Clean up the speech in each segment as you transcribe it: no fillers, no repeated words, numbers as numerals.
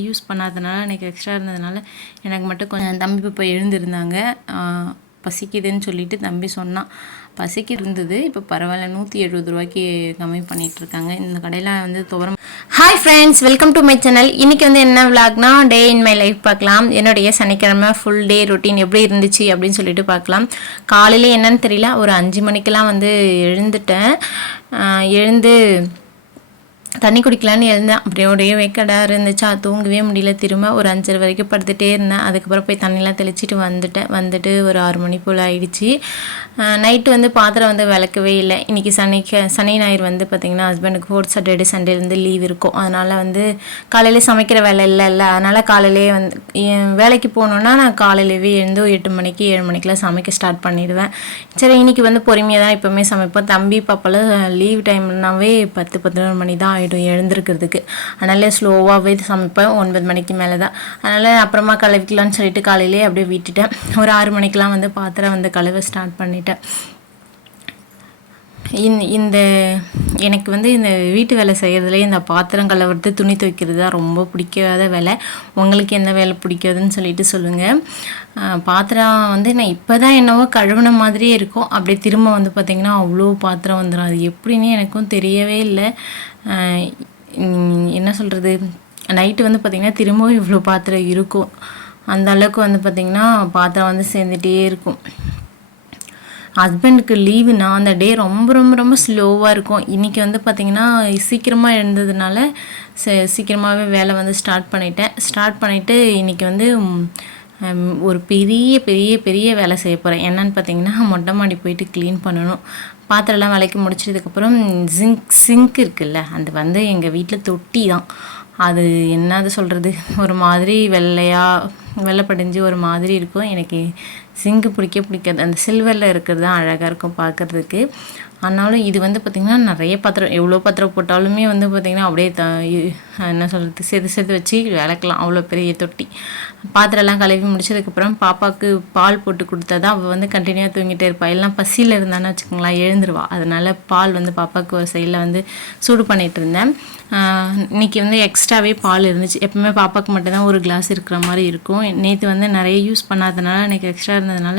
Use பண்ணாதனால எனக்கு extra இருந்ததுனால எனக்கு மட்டும் கொஞ்சம் தம்பி பாப்பா எழுந்திருந்தாங்க. பசிக்குதுன்னு சொல்லிட்டு தம்பி சொன்னான். பசிக்கு இருந்தது. இப்போ பரவாயில்ல, 170 ரூபாய்க்கு கம்மி பண்ணிகிட்ருக்காங்க. இந்த கடையில் வந்து துவரம். Hi friends, welcome to my channel. இன்றைக்கி வந்து என்ன விளாக்னா டே இன் மை லைஃப் பார்க்கலாம். என்னுடைய சனிக்கிழமை ஃபுல் டே ரொட்டீன் எப்படி இருந்துச்சு அப்படின்னு சொல்லிட்டு பார்க்கலாம். காலையில் என்னன்னு தெரியல, ஒரு 5 மணிக்கெலாம் வந்து எழுந்து தண்ணி குடிக்கலான்னு எழுந்தேன். அப்படியோடைய வேக்கடாக இருந்துச்சா, தூங்கவே முடியல. திரும்ப ஒரு 5:30 வரைக்கும் படுத்துகிட்டே இருந்தேன். அதுக்கப்புறம் போய் தண்ணிலாம் தெளிச்சிட்டு வந்துட்டு ஒரு 6 மணி போல் ஆயிடுச்சு. நைட்டு வந்து பாத்திரம் வந்து விளக்கவே இல்லை. இன்றைக்கி சனி ஞாயிறு வந்து பார்த்திங்கன்னா ஹஸ்பண்டுக்கு 4th சாட்டர்டே சண்டேலேருந்து லீவ் இருக்கும். அதனால் வந்து காலையிலே சமைக்கிற வேலை இல்லை. அதனால் காலையிலே வந்து வேலைக்கு போகணுன்னா நான் காலையிலேயே எழுந்து 8 மணிக்கு 7 மணிக்கெலாம் சமைக்க ஸ்டார்ட் பண்ணிடுவேன். சரி, இன்றைக்கி வந்து பொறுமையாக தான் எப்போவுமே சமைப்போம். தம்பி பாப்பாலாம் லீவ் டைம்னாவே 10-11 மணி தான் எழுந்திருக்கிறதுக்கு. அதனால ஸ்லோவாகவே சமைப்பேன். 9 மணிக்கு மேலே தான். அதனால் அப்புறமா கழுவிக்கலான்னு சொல்லிட்டு காலையிலே அப்படியே விட்டுட்டேன். ஒரு 6 மணிக்கெலாம் வந்து பாத்திரம் வந்து கழுவ ஸ்டார்ட் பண்ணிட்டேன். இந்த எனக்கு வந்து இந்த வீட்டு வேலை செய்கிறதுல இந்த பாத்திரம் கழுவுறது, துணி துவைக்கிறது தான் ரொம்ப பிடிக்காத வேலை. உங்களுக்கு எந்த வேலை பிடிக்காதுன்னு சொல்லிட்டு சொல்லுங்கள். பாத்திரம் வந்து நான் இப்போ தான் என்னவோ கழுவுன மாதிரியே இருக்கும். அப்படியே திரும்ப வந்து பார்த்திங்கன்னா அவ்வளோ பாத்திரம் வந்துடும். அது எப்படின்னு எனக்கும் தெரியவே இல்லை. என்ன சொல்கிறது, நைட்டு வந்து பார்த்திங்கன்னா திரும்பவும் இவ்வளோ பாத்திரம் இருக்கும். அந்த அளவுக்கு வந்து பார்த்திங்கன்னா பாத்திரம் வந்து சேர்ந்துட்டே இருக்கும். ஹஸ்பண்டுக்கு லீவுனா அந்த டே ரொம்ப ரொம்ப ரொம்ப ஸ்லோவாக இருக்கும். இன்றைக்கி வந்து பார்த்திங்கன்னா சீக்கிரமாக எழுந்ததுனால சீக்கிரமாகவே வேலை வந்து ஸ்டார்ட் பண்ணிவிட்டு இன்றைக்கி வந்து ஒரு பெரிய பெரிய பெரிய வேலை செய்ய போகிறேன். என்னன்னு பார்த்தீங்கன்னா, மொட்டை மாடி போயிட்டு க்ளீன் பண்ணணும். பாத்திரம்லாம் விளக்கி முடிச்சதுக்கப்புறம் சிங்க் இருக்குல்ல, அது வந்து எங்கள் வீட்டில் தொட்டி தான். அது என்னது சொல்கிறது, ஒரு மாதிரி வெள்ளை படிஞ்சு ஒரு மாதிரி இருக்கும். எனக்கு சிங்க்கு பிடிக்காது. அந்த சில்வரில் இருக்கிறது தான் அழகாக இருக்கும் பார்க்குறதுக்கு. ஆனாலும் இது வந்து பார்த்திங்கன்னா நிறைய பாத்திரம், எவ்வளோ பாத்திரம் போட்டாலுமே வந்து பார்த்திங்கன்னா அப்படியே என்ன சொல்கிறது, சேர்த்து வச்சு விளக்கலாம். அவ்வளோ பெரிய தொட்டி. பாத்திரம்லாம் கழுவி முடிச்சதுக்கப்புறம் பாப்பாவுக்கு பால் போட்டு கொடுத்தா தான் அவள் வந்து கண்டினியூவாக தூங்கிட்டே இருப்பாள். எல்லாம் பசியில் இருந்தான்னு வச்சுக்கோங்களேன், எழுந்துருவா. அதனால் பால் வந்து பாப்பாவுக்கு ஒரு சைடில் வந்து சூடு பண்ணிகிட்டு இருந்தேன். இன்றைக்கி வந்து எக்ஸ்ட்ராவே பால் இருந்துச்சு. எப்பவுமே பாப்பாவுக்கு மட்டும்தான் ஒரு கிளாஸ் இருக்கிற மாதிரி இருக்கும். நேற்று வந்து நிறைய யூஸ் பண்ணாதனால எனக்கு எக்ஸ்ட்ரா இருந்ததுனால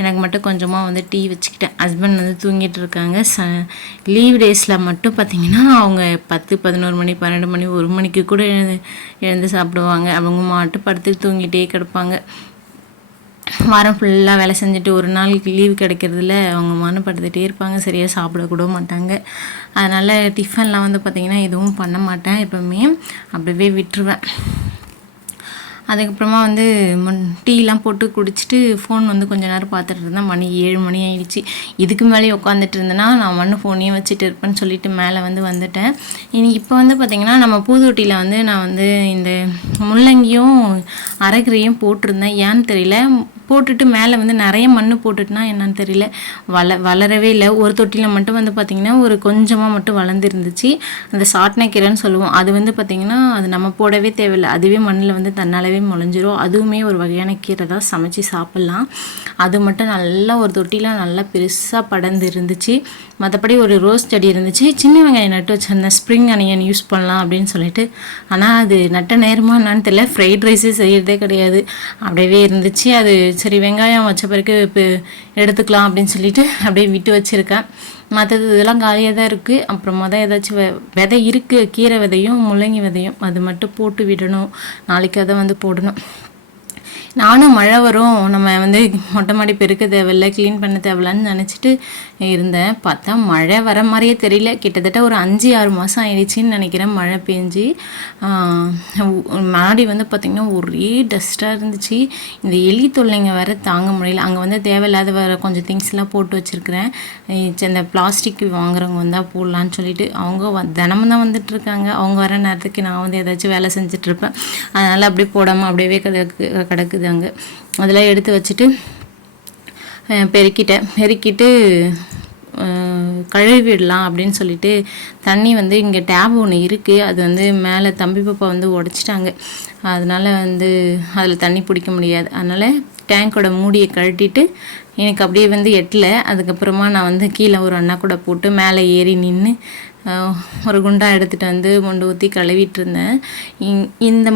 எனக்கு மட்டும் கொஞ்சமாக வந்து டீ வச்சுக்கிட்டேன். ஹஸ்பண்ட் வந்து தூங்கிட்டு இருக்காங்க. லீவ் டேஸில் மட்டும் பார்த்திங்கன்னா அவங்க 10, 11 மணி, 12 மணி, 1 மணிக்கு கூட எழுந்து சாப்பிடுவாங்க. அவங்க மட்டும் படுத்து தூங்கிட்டே கிடப்பாங்க. வாரம் ஃபுல்லாக வேலை செஞ்சுட்டு ஒரு நாளைக்கு லீவ் கிடைக்கிறதுல அவங்க படுத்துகிட்டே இருப்பாங்க. சரியாக சாப்பிடக்கூட மாட்டாங்க. அதனால் டிஃபன்லாம் வந்து பார்த்திங்கன்னா எதுவும் பண்ண மாட்டேன். எப்போவுமே அப்படியே விட்டுருவேன். அதுக்கப்புறமா வந்து டீலாம் போட்டு குடிச்சிட்டு ஃபோன் வந்து கொஞ்சம் நேரம் பார்த்துட்டு இருந்தேன். மணி 7 மணி ஆகிடுச்சு. இதுக்கு மேலேயே உட்காந்துட்டு இருந்தேன்னா நான் ஃபோனையும் வச்சுட்டு இருப்பேன்னு சொல்லிட்டு மேலே வந்துட்டேன். இப்போ வந்து பார்த்திங்கன்னா நம்ம பூதொட்டியில் வந்து நான் வந்து இந்த முள்ளங்கியும் அரைக்கீரையும் போட்டிருந்தேன். ஏன்னு தெரியல, போட்டுட்டு மேலே வந்து நிறைய மண் போட்டுட்டுனா என்னன்னு தெரியல, வளரவே இல்லை. ஒரு தொட்டியில் மட்டும் வந்து பார்த்திங்கன்னா ஒரு கொஞ்சமாக மட்டும் வளர்ந்துருந்துச்சு. அந்த சாட்னைக்கீரைன்னு சொல்லுவோம். அது வந்து பார்த்திங்கன்னா அது நம்ம போடவே தேவையில்லை, அதுவே மண்ணில் வந்து தன்னாலவே முளைஞ்சிரும். அதுவுமே ஒரு வகையான கீரை தான், சமைச்சு சாப்பிட்லாம். அது மட்டும் நல்லா ஒரு தொட்டியில் நல்லா பெருசாக படர்ந்து இருந்துச்சு. மற்றபடி ஒரு ரோஸ் செடி இருந்துச்சு. சின்ன வெங்காயம் நட்டு வச்சிருந்தேன், ஸ்ப்ரிங் அனியன் யூஸ் பண்ணலாம் அப்படின்னு சொல்லிட்டு. ஆனால் அது நட்ட நேரமாக என்னன்னு தெரியல, ஃப்ரைட் ரைஸே செய்கிறதே கிடையாது. அப்படியே இருந்துச்சு. அது சரி வெங்காயம் வச்ச பிறகு இப்போ எடுத்துக்கலாம் அப்படின்னு சொல்லிட்டு அப்படியே விட்டு வச்சுருக்கேன். மற்றது இதெல்லாம் காலியாக தான் இருக்குது. அப்புறமா தான் ஏதாச்சும் விதை இருக்குது, கீரை விதையும் முள்ளங்கி விதையும், அது மட்டும் போட்டு விடணும். நாளைக்கு அதை வந்து போடணும். நானும் மழை வரும், நம்ம வந்து மொட்டை மாடி பெருக்க தேவையில்லை, க்ளீன் பண்ண தேவையில்லன்னு நினச்சிட்டு இருந்தேன். பார்த்தா மழை வர மாதிரியே தெரியல. கிட்டத்தட்ட ஒரு 5-6 மாதம் ஆயிடுச்சின்னு நினைக்கிறேன் மழை பெஞ்சு. மாடி வந்து பார்த்திங்கன்னா ஒரே டஸ்ட்டாக இருந்துச்சு. இந்த எலி தொல்லைங்க வேறு தாங்க முடியல. அங்கே வந்து தேவையில்லாத வேறு கொஞ்சம் திங்ஸ்லாம் போட்டு வச்சுருக்கிறேன். இந்த பிளாஸ்டிக் வாங்குறவங்க வந்தால் போடலான்னு சொல்லிட்டு அவங்க தினமும் தான் வந்துட்டுருக்காங்க. அவங்க வர நேரத்துக்கு நான் வந்து ஏதாச்சும் வேலை செஞ்சிட்ருப்பேன். அதனால் அப்படியே போடாமல் அப்படியே கிடக்குது அங்கே. அதெல்லாம் எடுத்து வச்சுட்டு பெருக்கிட்டு கழுவி விடலாம் அப்படின்னு சொல்லிட்டு தண்ணி வந்து இங்கே டேப் ஒன்று இருக்குது. அது வந்து மேலே தம்பி பாப்பா வந்து உடச்சிட்டாங்க. அதனால் வந்து அதில் தண்ணி பிடிக்க முடியாது. அதனால் டேங்கோட மூடியை கழட்டிட்டு எனக்கு அப்படியே வந்து எட்டலை. அதுக்கப்புறமா நான் வந்து கீழே ஒரு அண்ணா கூட போட்டு மேலே ஏறி நின்று ஒரு குண்டா எடுத்துகிட்டு வந்து மொண்டு ஊற்றி கழுவிட்டு இருந்தேன். இந்த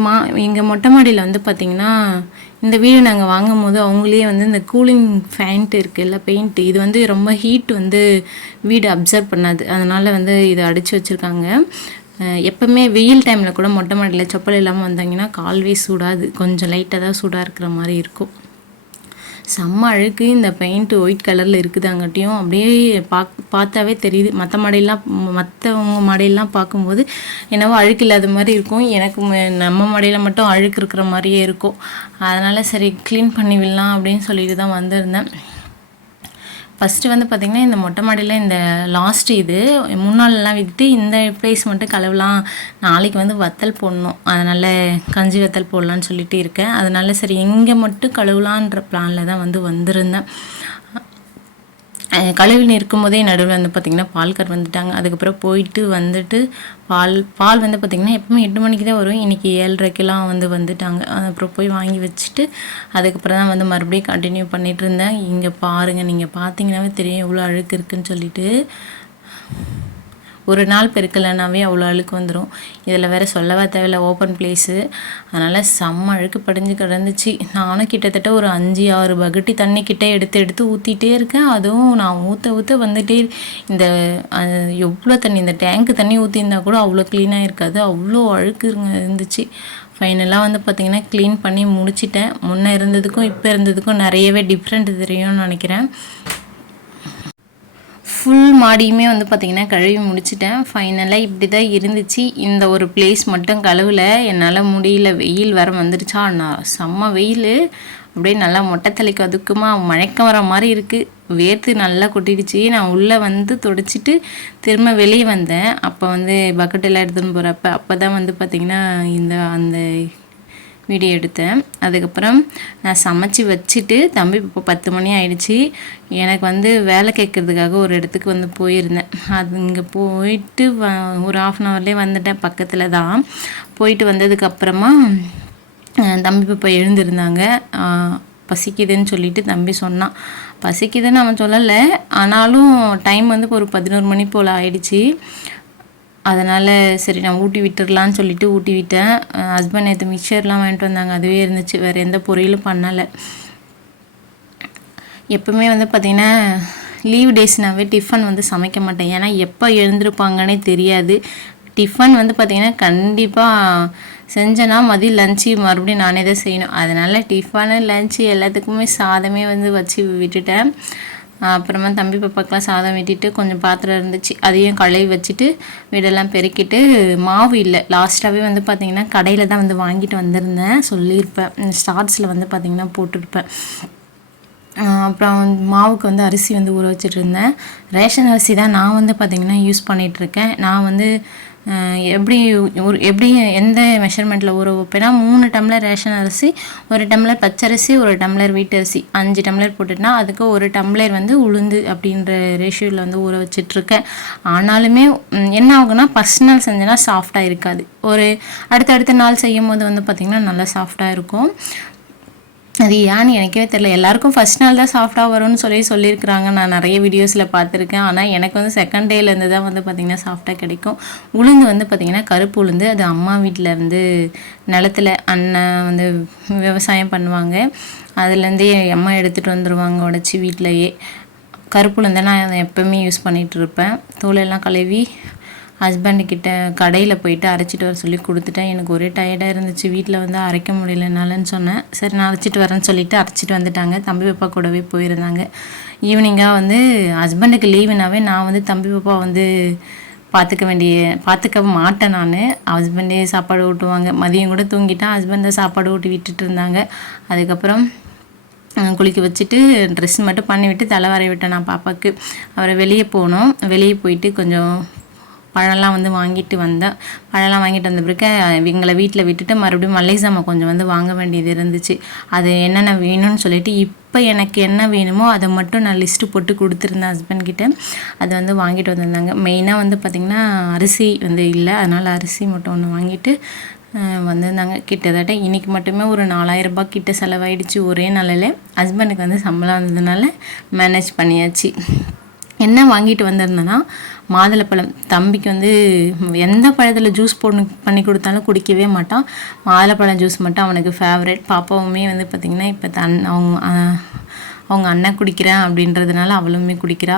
எங்கள் மொட்டை மாடியில் வந்து பார்த்திங்கன்னா இந்த வீடு நாங்கள் வாங்கும் போது அவங்களே வந்து இந்த கூலிங் ஃபேண்ட் இருக்குல்ல பெயிண்ட்டு, இது வந்து ரொம்ப ஹீட் வந்து வீடு அப்சர்வ் பண்ணாது, அதனால் வந்து இதை அடித்து வச்சுருக்காங்க. எப்போவுமே வெயில் டைமில் கூட மொட்டை மாடியில் செப்பல் இல்லாமல் வந்தாங்கன்னா கால்வே சூடாது, கொஞ்சம் லைட்டாக தான் சூடாக இருக்கிற மாதிரி இருக்கும். செம்ம அழுக்கு இந்த பெயிண்ட்டு ஒயிட் கலரில் இருக்குதாங்காட்டியும் அப்படியே பார்த்தாவே தெரியுது. மற்றவங்க மாடையெல்லாம் பார்க்கும்போது என்னவோ அழுக்கு இல்லாத மாதிரி இருக்கும், எனக்கு நம்ம மாடையில் மட்டும் அழுக்கு இருக்கிற மாதிரியே இருக்கும். அதனால் சரி க்ளீன் பண்ணி விடலாம் அப்படின்னு சொல்லிட்டு தான் வந்திருந்தேன். ஃபஸ்ட்டு வந்து பார்த்திங்கன்னா இந்த மொட்டை மாடியில் இந்த லாஸ்ட்டு இது முன்னாலெலாம் விட்டுட்டு இந்த ப்ளேஸ் மட்டும் கழுவலாம், நாளைக்கு வந்து வத்தல் போடணும், அதனால் கஞ்சி வத்தல் போடலான்னு சொல்லிட்டு இருக்கேன். அதனால் சரி இங்கே மட்டும் கழுவலான்ற பிளானில் தான் வந்து வந்திருந்தேன். கழுவி இருக்கும்போதே நடுவில் வந்து பார்த்திங்கன்னா பால்கார் வந்துட்டாங்க. அதுக்கப்புறம் போயிட்டு வந்துட்டு பால் வந்து பார்த்திங்கன்னா எப்பவுமே 8 மணிக்கு தான் வரும், இன்றைக்கி 7:30க்கெலாம் வந்துட்டாங்க. அப்புறம் போய் வாங்கி வச்சுட்டு அதுக்கப்புறம் தான் வந்து மறுபடியும் கண்டினியூ பண்ணிகிட்டு இருந்தேன். இங்கே பாருங்கள், நீங்கள் பார்த்தீங்கன்னாவே தெரியும் எவ்வளோ அழுக்கு இருக்குதுன்னு சொல்லிட்டு. ஒரு நாள் பெருக்கலைனாவே அவ்வளோ அழுக்கு வந்துடும். இதில் வேறு சொல்லவா தேவையில்ல, ஓப்பன் பிளேஸு, அதனால் செம்ம அழுக்கு படிஞ்சு கிடந்துச்சு. நானும் கிட்டத்தட்ட ஒரு 5-6 பக்கெட்டி தண்ணி கிட்டே எடுத்து ஊற்றிட்டே இருக்கேன். அதுவும் நான் ஊற்ற வந்துட்டே இந்த எவ்வளோ தண்ணி, இந்த டேங்க்கு தண்ணி ஊற்றிருந்தா கூட அவ்வளோ க்ளீனாக இருக்காது, அவ்வளோ அழுக்கு இருந்துச்சு. ஃபைனலாக வந்து பார்த்திங்கன்னா க்ளீன் பண்ணி முடிச்சிட்டேன். முன்னே இருந்ததுக்கும் இப்போ இருந்ததுக்கும் நிறையவே டிஃப்ரெண்ட் தெரியும்னு நினைக்கிறேன். ஃபுல் மாடியுமே வந்து பார்த்திங்கன்னா கழுவி முடிச்சிட்டேன். ஃபைனலாக இப்படி தான் இருந்துச்சு. இந்த ஒரு பிளேஸ் மட்டும் கழுவல, என்னால் முடியல, வெயில் வேறு வந்துடுச்சா, நான் செம்ம வெயில், அப்படியே நல்லா மொட்டை தலைக்கு அதுக்குமா மயக்கம் வர மாதிரி இருக்குது, வேர்த்து நல்லா கொட்டிடுச்சு. நான் உள்ளே வந்து துடைச்சிட்டு திரும்ப வெளியே வந்தேன். அப்போ வந்து பக்கெட்டெல்லாம் எடுத்துன்னு போகிறப்ப அப்போ தான் வந்து பார்த்திங்கன்னா அந்த வீடியோ எடுத்தேன். அதுக்கப்புறம் நான் சமைச்சி வச்சுட்டு தம்பி இப்போ 10 மணி ஆயிடுச்சு. எனக்கு வந்து வேலை கேட்குறதுக்காக ஒரு இடத்துக்கு வந்து போயிருந்தேன். அது இங்கே போயிட்டு ஒரு 1/2 ஹவர்லேயே வந்துட்டேன், பக்கத்தில் தான். போயிட்டு வந்ததுக்கப்புறமா தம்பி இப்போ எழுந்திருந்தாங்க. பசிக்குதுன்னு சொல்லிட்டு தம்பி சொன்னான். பசிக்குதுன்னு அவன் சொல்லலை, ஆனாலும் டைம் வந்து ஒரு 11 மணி போல் ஆயிடுச்சு. அதனால் சரி நான் ஊட்டி விட்டுடலான்னு சொல்லிட்டு ஊட்டி விட்டேன். ஹஸ்பண்ட் நேற்று மிக்சர்லாம் வாங்கிட்டு வந்தாங்க, அதுவே இருந்துச்சு, வேறு எந்த பொரியலும் பண்ணலை. எப்பவுமே வந்து பார்த்திங்கன்னா லீவ் டேஸ்னாவே டிஃபன் வந்து சமைக்க மாட்டேன், ஏன்னா எப்போ எழுந்திருப்பாங்கன்னே தெரியாது. டிஃபன் வந்து பார்த்திங்கன்னா கண்டிப்பாக செஞ்சேன்னா மதியம் லஞ்சு மறுபடியும் நானே தான் செய்யணும். அதனால் டிஃபனு லஞ்சு எல்லாத்துக்குமே சாதமே வந்து வச்சு விட்டுட்டேன். அப்புறமா தம்பி பாப்பாக்கெலாம் சாதம் விட்டுட்டு கொஞ்சம் பாத்திரம் இருந்துச்சு, அதையும் கழுவி வச்சுட்டு வீடெல்லாம் பெருக்கிட்டு, மாவு இல்லை, லாஸ்ட்டாகவே வந்து பார்த்திங்கன்னா கடையில் தான் வந்து வாங்கிட்டு வந்திருந்தேன், சொல்லியிருப்பேன், ஸ்டார்ட்ஸில் வந்து பார்த்திங்கன்னா போட்டுருப்பேன். அப்புறம் மாவுக்கு வந்து அரிசி வந்து ஊற வச்சுட்டு இருந்தேன். ரேஷன் அரிசி தான் நான் வந்து பார்த்திங்கன்னா யூஸ் பண்ணிகிட்ருக்கேன். நான் வந்து எப்படி எந்த மெஷர்மெண்ட்டில் ஊற வைப்பேன்னா 3 டம்ளர் ரேஷன் அரிசி, 1 டம்ளர் பச்சரிசி, 1 டம்ளர் வீட்டரிசி, 5 டம்ளர் போட்டுட்டுனா அதுக்கு 1 டம்ளர் வந்து உளுந்து அப்படின்ற ரேஷியோவில் வந்து ஊற வச்சிட்ருக்கேன். ஆனாலுமே என்ன ஆகுனா ஃபஸ்ட் நாள் செஞ்சேன்னா சாஃப்டாக இருக்காது, ஒரு அடுத்த நாள் செய்யும் போது வந்து பார்த்திங்கன்னா நல்லா சாஃப்டாக இருக்கும். அது ஏன்னு எனக்கே தெரியல, எல்லாருக்கும் ஃபஸ்ட் நாள் தான் சாஃப்டாக வரும்னு சொல்லியிருக்கிறாங்க, நான் நிறைய வீடியோஸில் பார்த்துருக்கேன். ஆனால் எனக்கு வந்து செகண்ட் டேலேருந்து தான் வந்து பார்த்திங்கன்னா சாஃப்டாக கிடைக்கும். உளுந்து வந்து பார்த்திங்கன்னா கருப்பு உளுந்து, அது அம்மா வீட்டில் இருந்து நிலத்தில் அண்ணன் வந்து விவசாயம் பண்ணுவாங்க, அதுலேருந்தே அம்மா எடுத்துகிட்டு வந்துடுவாங்க உடச்சி வீட்டிலையே. கருப்பு உளுந்தை நான் எப்போவுமே யூஸ் பண்ணிகிட்ருப்பேன். தோலெல்லாம் கழுவி ஹஸ்பண்டுக்கிட்ட கடையில் போயிட்டு அரைச்சிட்டு வர சொல்லி கொடுத்துட்டேன். எனக்கு ஒரே டயர்டாக இருந்துச்சு, வீட்டில் வந்து அரைக்க முடியலனாலன்னு சொன்னேன். சரி நான் அரைச்சிட்டு வரேன்னு சொல்லிவிட்டு அரைச்சிட்டு வந்துட்டாங்க. தம்பி பாப்பா கூடவே போயிருந்தாங்க. ஈவினிங்காக வந்து ஹஸ்பண்டுக்கு லீவுனாவே நான் வந்து தம்பி பாப்பா வந்து பார்த்துக்க மாட்டேன். நான் ஹஸ்பண்டே சாப்பாடு ஊட்டுவாங்க, மதியம் கூட தூங்கிட்டான், ஹஸ்பண்டை சாப்பாடு ஊட்டி விட்டுட்டு இருந்தாங்க. அதுக்கப்புறம் குளிக்க வச்சுட்டு ட்ரெஸ் மட்டும் பண்ணிவிட்டு தலை வரைய விட்டேன் நான் பாப்பாவுக்கு. அவரை வெளியே போனோம், வெளியே போயிட்டு கொஞ்சம் பழம்லாம் வந்து வாங்கிட்டு வந்தேன். பழம்லாம் வாங்கிட்டு வந்த பிறகு எங்களை வீட்டில் விட்டுட்டு மறுபடியும் மல்லிகை சாமான் கொஞ்சம் வந்து வாங்க வேண்டியது இருந்துச்சு. அது என்னென்ன வேணும்னு சொல்லிட்டு இப்போ எனக்கு என்ன வேணுமோ அதை மட்டும் நான் லிஸ்ட்டு போட்டு கொடுத்துருந்தேன் ஹஸ்பண்ட்கிட்ட. அதை வந்து வாங்கிட்டு வந்திருந்தாங்க. மெயினாக வந்து பார்த்திங்கன்னா அரிசி வந்து இல்லை, அதனால் அரிசி மட்டும் ஒன்று வாங்கிட்டு வந்திருந்தாங்க. கிட்டத்தட்ட இன்றைக்கி மட்டுமே ஒரு 4000 ரூபாய் கிட்ட செலவாயிடுச்சு ஒரே நாளில். ஹஸ்பண்டுக்கு வந்து சம்பளம் வந்ததுனால மேனேஜ் பண்ணியாச்சு. என்ன வாங்கிட்டு வந்திருந்தேன்னா மாதுளப்பழம். தம்பிக்கு வந்து எந்த பழத்தில் ஜூஸ் பண்ணி கொடுத்தாலும் குடிக்கவே மாட்டான். மாதுளப்பழம் ஜூஸ் மட்டும் அவனுக்கு ஃபேவரட். பாப்பாவுமே வந்து பார்த்திங்கன்னா இப்போ அவங்க அண்ணன் குடிக்கிறேன் அப்படின்றதுனால அவளுமே குடிக்கிறா.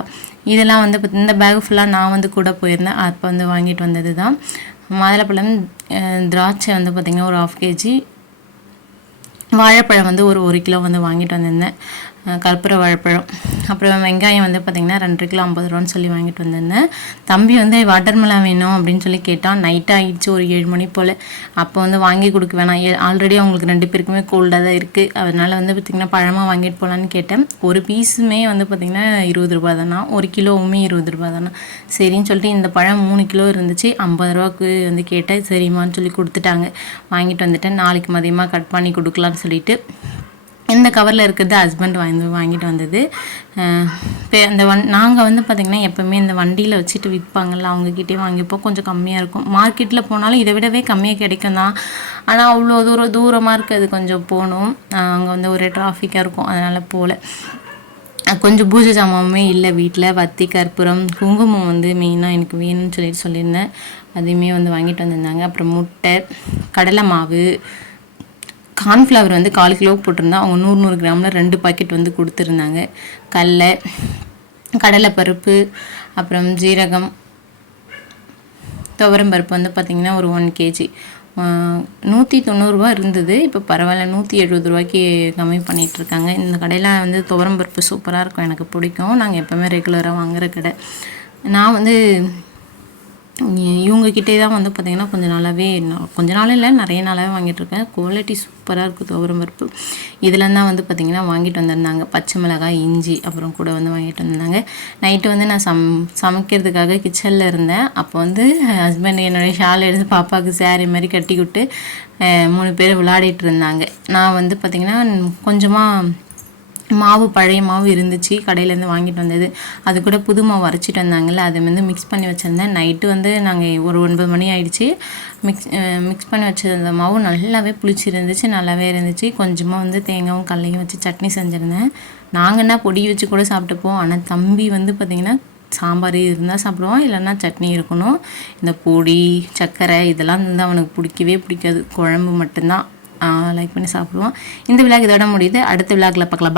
இதெல்லாம் வந்து இந்த பேக் ஃபுல்லாக நான் வந்து கூட போயிருந்தேன். அப்போ வந்து வாங்கிட்டு வந்தது தான். மாதுளப்பழம், திராட்சை வந்து பார்த்திங்கன்னா ஒரு 1/2 kg, வாழைப்பழம் வந்து ஒரு கிலோ வந்து வாங்கிட்டு வந்திருந்தேன், கற்பூர வாழைப்பழம். அப்புறம் வெங்காயம் வந்து பார்த்திங்கன்னா 2 கிலோ 50 ரூபான்னு சொல்லி வாங்கிட்டு வந்திருந்தேன். தம்பி வந்து வாட்டர்மெலன் வேணும் அப்படின்னு சொல்லி கேட்டான். நைட் ஆகிடுச்சு ஒரு 7 மணி போல். அப்போ வந்து வாங்கி கொடுக்க வேணாம், ஆல்ரெடி அவங்களுக்கு 2 பேருக்குமே கோல்டாக தான் இருக்குது, அதனால் வந்து பார்த்திங்கன்னா பழமாக வாங்கிட்டு போகலான்னு கேட்டேன். ஒரு பீஸுமே வந்து பார்த்திங்கன்னா 20 ரூபா தானா, 1 கிலோவுமே 20 ரூபா தானா. சரின்னு சொல்லிட்டு இந்த பழம் 3 கிலோ இருந்துச்சு, 50 ரூபாய்க்கு வந்து கேட்டேன். சரிம்மான்னு சொல்லி கொடுத்துட்டாங்க. வாங்கிட்டு வந்துட்டேன். நாளைக்கு மதியமாக கட் பண்ணி கொடுக்கலான்னு சொல்லிட்டு இந்த கவரில் இருக்கிறது ஹஸ்பண்ட் வாங்கிட்டு வந்தது. இந்த நாங்கள் வந்து பார்த்திங்கன்னா எப்போவுமே இந்த வண்டியில் வச்சுட்டு விற்பாங்கள்ல, அவங்கக்கிட்டே வாங்கிப்போம். கொஞ்சம் கம்மியாக இருக்கும். மார்க்கெட்டில் போனாலும் இதை விடவே கம்மியாக கிடைக்கும் தான். ஆனால் அவ்வளோ தூரமாக இருக்குது, கொஞ்சம் போகணும். அங்கே வந்து ஒரே டிராஃபிக்காக இருக்கும், அதனால் போகல. கொஞ்சம் பூஜை ஜாமானுமே இல்லை வீட்டில். வத்தி, கற்பூரம், குங்குமம் வந்து மெயினாக எனக்கு வேணும்னு சொல்லியிருந்தேன். அதையுமே வந்து வாங்கிட்டு வந்திருந்தாங்க. அப்புறம் முட்டை, கடலை மாவு, கார்ன்ஃப்ளவர் வந்து 1/4 கிலோ போட்டிருந்தா அவங்க 100 கிராமில் 2 பாக்கெட் வந்து கொடுத்துருந்தாங்க. கடலைப்பருப்பு, அப்புறம் ஜீரகம், துவரம் பருப்பு வந்து பார்த்திங்கன்னா ஒரு 1 kg 190 ரூபா இருந்தது. இப்போ பரவாயில்ல, 170 ரூபாய்க்கு கம்மி பண்ணிகிட்ருக்காங்க. இந்த கடையில் வந்து துவரம் பருப்பு சூப்பராக இருக்கும், எனக்கு பிடிக்கும். நாங்கள் எப்போவுமே ரெகுலராக வாங்குகிற கடை. நான் வந்து இவங்கக்கிட்டே தான் வந்து பார்த்திங்கன்னா கொஞ்ச நாள் இல்லை, நிறைய நாளாகவே வாங்கிட்டுருக்கேன். குவாலிட்டி சூப்பராக இருக்குது துவரம் பருப்பு. இதில் தான் வந்து பார்த்திங்கன்னா வாங்கிட்டு வந்திருந்தாங்க. பச்சை மிளகாய், இஞ்சி, அப்புறம் கூட வந்து வாங்கிட்டு வந்திருந்தாங்க. நைட்டு வந்து நான் சமைக்கிறதுக்காக கிச்சனில் இருந்தேன். அப்போ வந்து ஹஸ்பண்ட் என்னுடைய ஷால் எடுத்து பாப்பாவுக்கு சாரி மாதிரி கட்டி விட்டு 3 பேர் விளையாடிட்டு இருந்தாங்க. நான் வந்து பார்த்திங்கன்னா கொஞ்சமாக பழைய மாவு இருந்துச்சு, கடையிலேருந்து வாங்கிட்டு வந்தது. அது கூட புது மாவு அரைச்சிட்டு வந்தாங்கல்ல, அதை வந்து மிக்ஸ் பண்ணி வச்சுருந்தேன். நைட்டு வந்து நாங்கள் ஒரு 9 மணி ஆகிடுச்சு. மிக்ஸ் பண்ணி வச்சுருந்த மாவு நல்லாவே புளிச்சிருந்துச்சு, நல்லாவே இருந்துச்சு. கொஞ்சமாக வந்து தேங்காயும் கடலையும் வச்சு சட்னி செஞ்சுருந்தேன். நாங்கள் என்ன பொடி வச்சு கூட சாப்பிட்டுப்போம். ஆனால் தம்பி வந்து பார்த்திங்கன்னா சாம்பார் இருந்தால் சாப்பிடுவான், இல்லைன்னா சட்னி இருக்கணும். இந்த பொடி, சர்க்கரை இதெல்லாம் வந்து அவனுக்கு பிடிக்கவே பிடிக்காது. குழம்பு மட்டும்தான் லைக் பண்ணி சாப்பிடுவான். இந்த விழாக்கு இதோட முடியுது. அடுத்த விழாக்கில் பார்க்கலாம்.